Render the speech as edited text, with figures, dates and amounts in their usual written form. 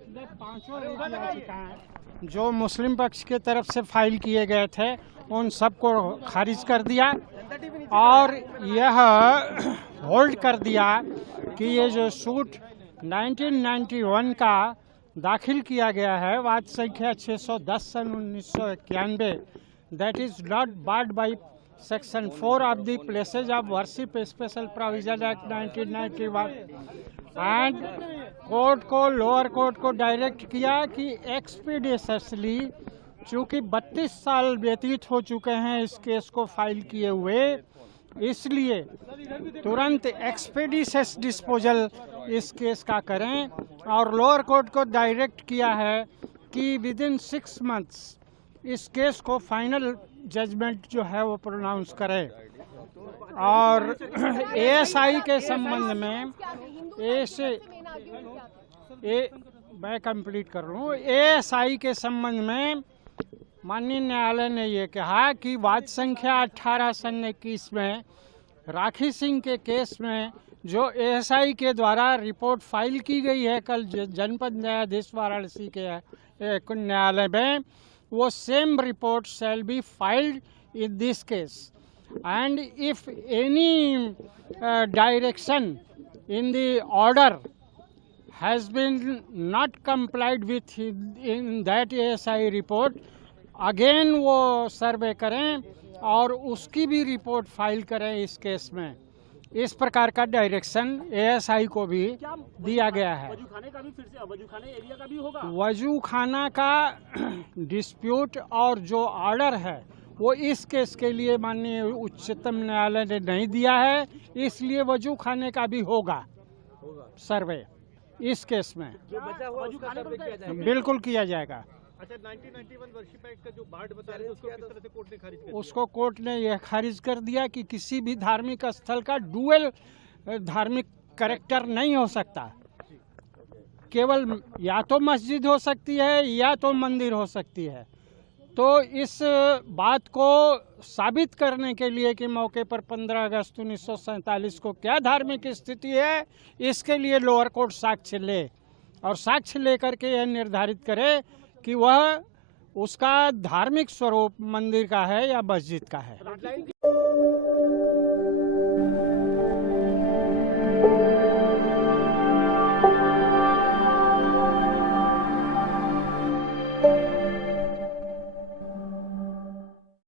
पांचों याचिकाएं जो मुस्लिम पक्ष के तरफ से फाइल किए गए थे उन सबको खारिज कर दिया और यह होल्ड कर दिया कि ये जो सूट 1991 का दाखिल किया गया है वाद संख्या 610 सन 1991 that is not barred by section 4 of the places of worship special provision act 1991 and court को लोअर कोर्ट को डायरेक्ट किया कि एक्सपीडिशसली चूँकि 32 साल व्यतीत हो चुके हैं इस केस को फाइल किए हुए, इसलिए तुरंत एक्सपीडिशस डिस्पोजल इस केस का करें और लोअर कोर्ट को डायरेक्ट किया है कि विद इन 6 मंथ्स इस केस को फाइनल जजमेंट जो है वो प्रोनाउंस करें। और एएसआई के संबंध में मैं कंप्लीट कर रहा हूँ। एएसआई के संबंध में माननीय न्यायालय ने ये कहा कि वाद संख्या 18 सन 21 में राखी सिंह के केस में जो एएसआई के द्वारा रिपोर्ट फाइल की गई है कल जनपद न्यायाधीश वाराणसी के न्यायालय में, वो same report shall be filed in this case and if any direction in the order has been not complied with in that ASI report, again वो सर्वे करें और उसकी भी रिपोर्ट फाइल करें इस केस में। इस प्रकार का डायरेक्शन एएसआई को भी दिया गया है। वजूखाने एरिया का भी होगा। वजूखाना का डिस्प्यूट और जो ऑर्डर है वो इस केस के लिए माननीय उच्चतम न्यायालय ने नहीं दिया है, इसलिए वजूखाने का भी होगा सर्वे इस केस में। जो बचा हुआ उसका सर्वे किया जाएगा। बिल्कुल किया जाएगा। अच्छा, 1991 वर्शिप एक्ट का जो बार्ड बता रहे थे उसको किस तरह से कोर्ट ने खारिज कर दिया? उसको कोर्ट ने यह खारिज कर दिया कि किसी भी धार्मिक स्थल का डुअल धार्मिक कैरेक्टर नहीं हो सकता, केवल या तो मस्जिद हो सकती है या तो मंदिर हो सकती है। तो इस बात को साबित करने के लिए कि मौके पर 15 अगस्त 1947 को क्या धार्मिक स्थिति है, इसके लिए लोअर कोर्ट साक्ष्य ले और साक्ष्य लेकर के यह निर्धारित करे कि वह उसका धार्मिक स्वरूप मंदिर का है या मस्जिद का है।